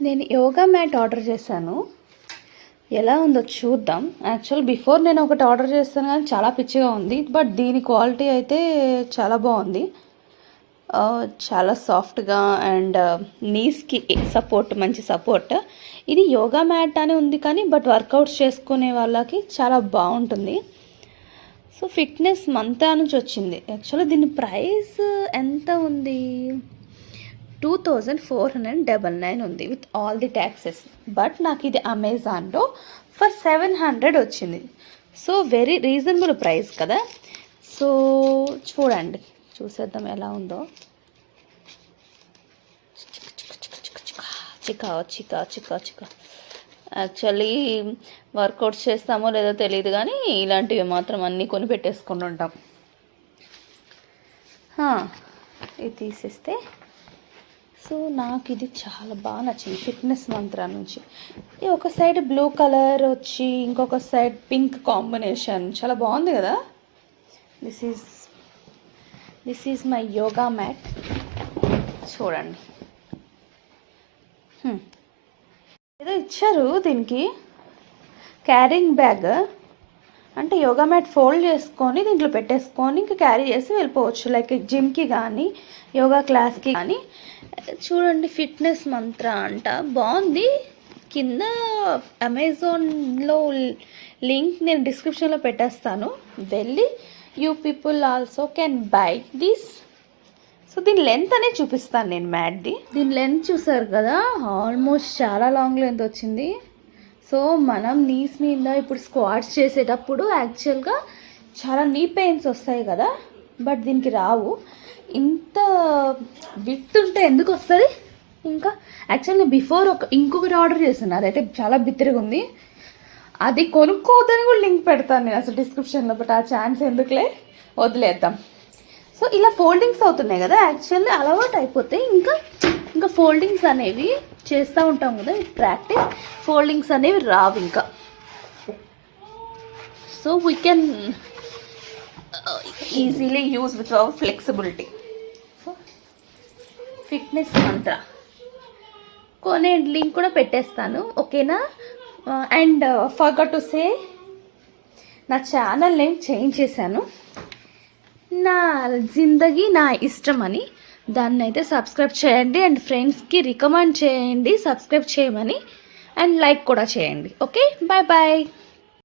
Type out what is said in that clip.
నేను yoga mat order చేశాను. ఎలా ఉందో చూద్దాం. యాక్చువల్ బిఫోర్ నేను ఒకటి ఆర్డర్ చేస్తాను కానీ చాలా పిచ్చిగా ఉంది. బట్ దీని క్వాలిటీ అయితే చాలా బాగుంది. చాలా సాఫ్ట్గా అండ్ నీస్కి సపోర్ట్, మంచి సపోర్ట్. ఇది యోగా మ్యాట్ అని ఉంది కానీ బట్ వర్కౌట్స్ చేసుకునే వాళ్ళకి చాలా బాగుంటుంది. సో ఫిట్నెస్ మంత్రా నుంచి వచ్చింది. యాక్చువల్లీ దీని ప్రైస్ ఎంత ఉంది, 2499 ఉంది with all the taxes. But నాకు ఇది అమెజాన్లో ఫర్ 700 వచ్చింది. సో వెరీ రీజనబుల్ ప్రైస్ కదా. సో చూడండి, చూసేద్దాం ఎలా ఉందో. చికా చికా చికా చికా. యాక్చువల్లీ వర్కౌట్స్ చేస్తామో లేదో తెలియదు కానీ ఇలాంటివి మాత్రం అన్నీ కొని పెట్టేసుకుని ఉంటాం. ఇది తీసేస్తే, సో నాకు ఇది చాలా బాగా నచ్చింది ఫిట్నెస్ మంత్రా నుంచి. ఇది ఒక సైడ్ బ్లూ కలర్ వచ్చి ఇంకొక సైడ్ పింక్ కాంబినేషన్, చాలా బాగుంది కదా. This is my yoga mat. చూడండి, ఏదో ఇచ్చారు దీనికి క్యారింగ్ బ్యాగ్. అంటే యోగా మ్యాట్ ఫోల్డ్ చేసుకొని దీంట్లో పెట్టేసుకొని ఇంకా క్యారీ చేసి వెళ్ళిపోవచ్చు, లైక్ జిమ్కి కానీ యోగా క్లాస్కి కానీ. చూడండి, ఫిట్నెస్ మంత్ర అంట, బాగుంది. కింద అమెజాన్లో లింక్ నేను డిస్క్రిప్షన్లో పెట్టేస్తాను, వెళ్ళి you people also can buy this. So దీని లెంత్ అనేది చూపిస్తాను నేను మ్యాట్ది. దీని లెంత్ చూసారు కదా, ఆల్మోస్ట్ చాలా లాంగ్ లెంత్ వచ్చింది. సో మనం నీస్ మీద ఇప్పుడు స్క్వాట్స్ చేసేటప్పుడు యాక్చువల్గా చాలా నీ పెయిన్స్ వస్తాయి కదా, బట్ దీనికి రావు. ఇంత విత్ ఉంటే ఎందుకు వస్తుంది. ఇంకా యాక్చువల్ నేను బిఫోర్ ఇంకొకటి ఆర్డర్ చేశాను, అదైతే చాలా బిత్తరగా ఉంది. అది కొనుక్కోవద్దని కూడా లింక్ పెడతాను నేను అసలు డిస్క్రిప్షన్లో, బట్ ఆ ఛాన్స్ ఎందుకులే, వదిలేద్దాం. సో ఇలా ఫోల్డింగ్స్ అవుతున్నాయి కదా, యాక్చువల్లీ అలవాటు అయిపోతే ఇంకా ఫోల్డింగ్స్ అనేవి చేస్తూ ఉంటాం కదా ప్రాక్టీస్, ఫోల్డింగ్స్ అనేవి రావు ఇంకా. So we can easily use with our flexibility. So fitness మంత్ర కొనే లింక్ కూడా పెట్టేస్తాను, ఓకేనా. అండ్ ఫర్గాట్ టు సే, నా ఛానల్ నేమ్ చేంజ్ చేశాను, నా జిందగీ నా ఇష్టం అని. దాన్ని అయితే సబ్స్క్రైబ్ చేయండి అండ్ ఫ్రెండ్స్కి రికమెండ్ చేయండి సబ్స్క్రైబ్ చేయమని, అండ్ లైక్ కూడా చేయండి. Okay, bye bye.